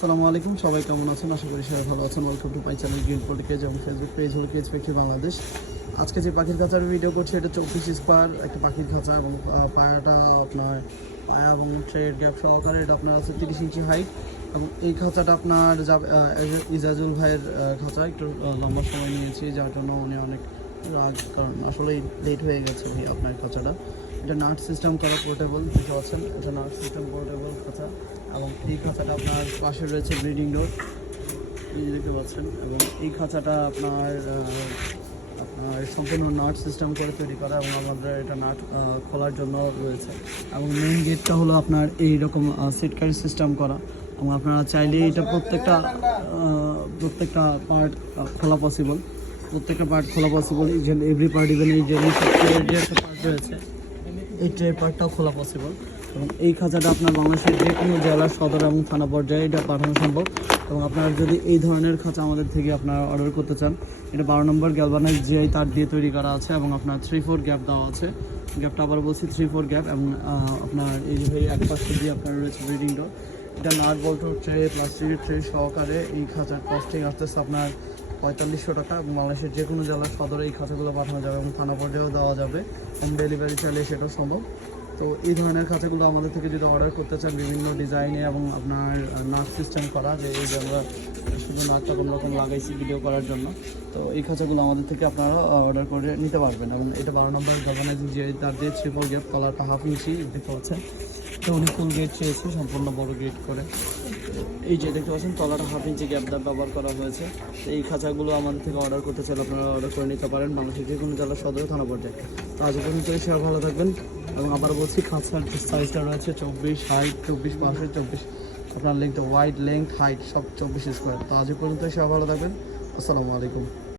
আসসালামু আলাইকুম। সবাই কেমন আছেন? আশা করি সবাই ভালো আছেন। Welcome to my channel green পলিটিকেজ এবং ফেসবুক পেজ হলো কেজ ফ্যাক্টরি বাংলাদেশ আজকে যে পাখির খাঁচার ভিডিও করছি, এটা চব্বিশ স্কোয়ার একটা পাখির খাঁচা এবং পায়াটা আপনার, পায়া এবং ট্রেড গ্যাপ সহকারে এটা আপনার আছে তিরিশ ইঞ্চি হাইট এবং এই খাঁচাটা আপনার ইজাজুল ভাইয়ের খাঁচা। একটু লম্বা সময় নিয়েছি, যার জন্য উনি অনেক রাগ, কারণ আসলে লেট হয়ে গেছে আপনার খাঁচাটা। এটা নাট সিস্টেম করা পোর্টেবল বুঝতে পারছেন এটা নাট সিস্টেম পোর্টেবল খাঁচা এবং এই খাঁচাটা আপনার পাশে রয়েছে ব্রিডিং ডোর। দেখতে পাচ্ছেন, এবং এই খাঁচাটা আপনার আপনার সম্পূর্ণ নাট সিস্টেম করে তৈরি করা এবং আমাদের এটা নাট খোলার জন্য রয়েছে। এবং মেইন গেটটা হলো আপনার এই রকম সিটকারি সিস্টেম করা। এবং আপনারা চাইলে এটা প্রত্যেকটা প্রত্যেকটা পার্ট খোলা পসিবল প্রত্যেকটা পার্ট খোলা possible even every part even এই যে পার্ট রয়েছে এই ট্রে পার্টটাও খোলা পসিবল এবং এই খাঁচাটা আপনার বাংলাদেশের যে কোনো জেলার সদর এবং থানা পর্যায়ে এটা পাঠানো সম্ভব। এবং আপনারা যদি এই ধরনের খাঁচা আমাদের থেকে আপনারা অর্ডার করতে চান, এটা বারো নম্বর গ্যালভানাইজ জিআই তার দিয়ে তৈরি করা আছে এবং আপনার থ্রি ফোর গ্যাপ দেওয়া আছে। গ্যাপটা আবার বলছি থ্রি ফোর গ্যাপ এবং আপনার এই যে এক পাশে দিয়ে আপনার রয়েছে ব্রিডিং ডোর এটা নাট বল্ট ট্রে প্লাস্টিকের ট্রে সহকারে এই খাঁচার কস্টিং আসতেছে আপনার পঁয়তাল্লিশশো টাকা এবং বাংলাদেশের যে কোনো জেলার সদরে এই খাঁচাগুলো পাঠানো যাবে এবং থানা পর্যায়েও দেওয়া যাবে। হোম ডেলিভারি চাইলে সেটাও সম্ভব। তো এই ধরনের খাঁচাগুলো আমাদের থেকে যদি অর্ডার করতে চান বিভিন্ন ডিজাইনে এবং আপনার নাট সিস্টেম করা, যে এই যে আমরা শুধু নাটটা কোনো রকম লাগাইছি ভিডিও করার জন্য, তো এই খাঁচাগুলো আমাদের থেকে আপনারা অর্ডার করে নিতে পারবেন। এবং এটা বারো নম্বর গভর্নাইজিং যে তার দিয়ে ট্রিপল গেট কলারটা হাফ ইঞ্চি দেখতে পাচ্ছেন। তো উনি ফুল গেট চেয়েছে? সম্পূর্ণ বড় গেট করে। এই যে দেখতে পাচ্ছেন তলাটা হাফ ইঞ্চি গ্যাপ দাপ ব্যবহার করা হয়েছে। এই খাঁচাগুলো আমাদের থেকে অর্ডার করতে চাইলে আপনারা অর্ডার করে নিতে পারেন। বাংলাদেশের যে কোনো জেলা সদর থানা পর্যায়ে। তো আজ পর্যন্ত সবাই ভালো থাকবেন। এবং আবার বলছি খাঁচার যে সাইজটা রয়েছে, চব্বিশ হাইট চব্বিশ পাশে চব্বিশ। আপনার লেংথ ওয়াইড লেংথ হাইট সব চব্বিশ স্কোয়ার তো আজ পর্যন্ত সবাই ভালো থাকবেন। আসসালামু আলাইকুম।